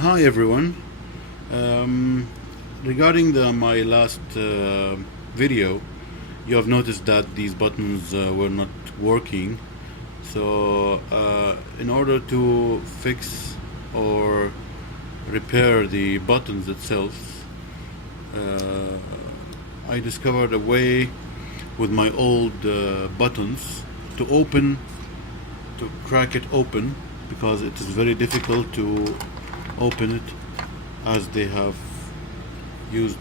Hi everyone. Regarding my last video, you have noticed that these buttons were not working. So in order to fix or repair the buttons itself, I discovered a way with my old buttons to crack it open, because it is very difficult to open it, as they have used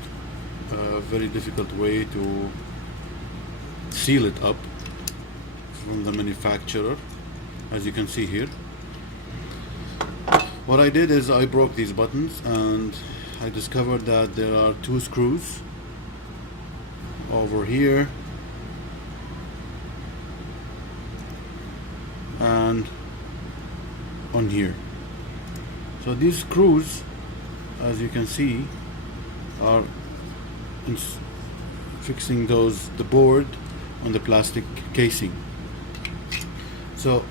a very difficult way to seal it up from the manufacturer, as you can see here. What I did is I broke these buttons, and I discovered that there are two screws over here and on here. So these screws, as you can see, are fixing the board on the plastic casing. So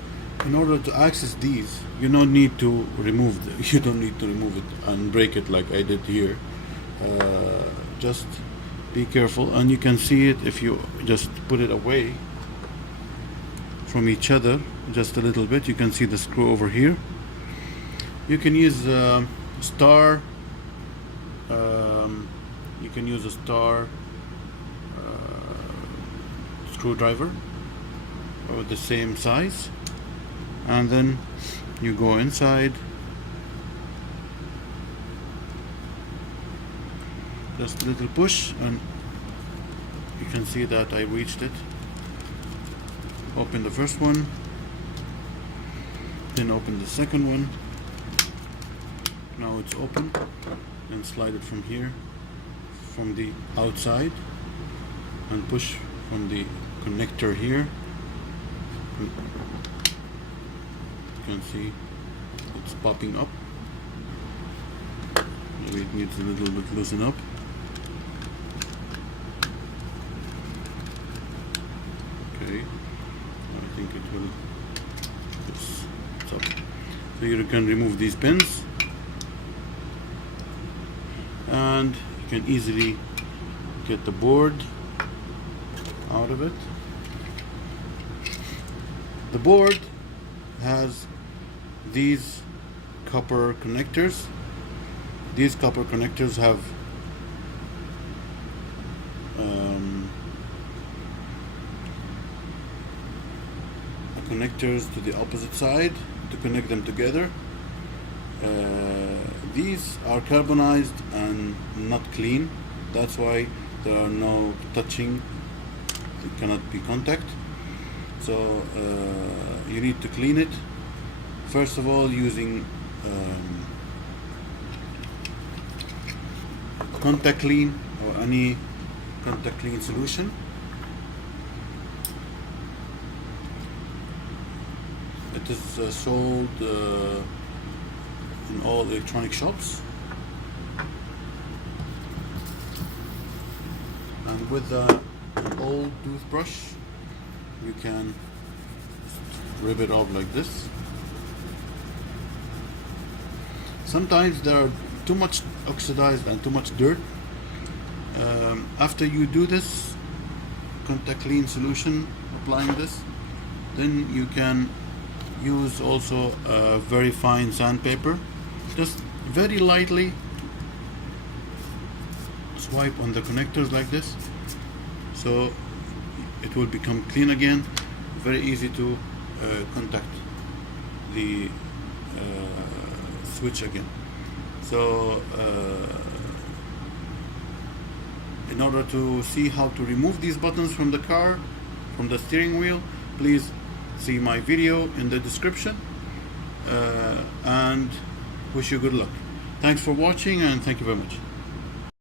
in order to access these, you don't need to remove it and break it like I did here. Just be careful, and you can see it if you just put it away from each other just a little bit. You can see the screw over here. You can use a star. You can use a star screwdriver of the same size, and then you go inside. Just a little push, and you can see that I reached it. Open the first one, then open the second one. Now it's open, and slide it from here, from the outside, and push from the connector here. You can see it's popping up. Maybe it needs a little bit loosen up. Okay, I think it will. It's up. So you can remove these pins, and you can easily get the board out of it. The board has these copper connectors. These copper connectors have connectors to the opposite side to connect them together. These are carbonized and not clean. That's why there are no touching. It cannot be contact. So you need to clean it. First of all, using contact clean or any contact clean solution. It is sold in all electronic shops, and with an old toothbrush you can rip it off like this. Sometimes there are too much oxidized and too much dirt. After you do this contact clean solution, applying this, then you can use also a very fine sandpaper. Just very lightly swipe on the connectors like this, so it will become clean again. Very easy to contact the switch again. So in order to see how to remove these buttons from the car, from the steering wheel, please see my video in the description, and wish you good luck. Thanks for watching, and thank you very much.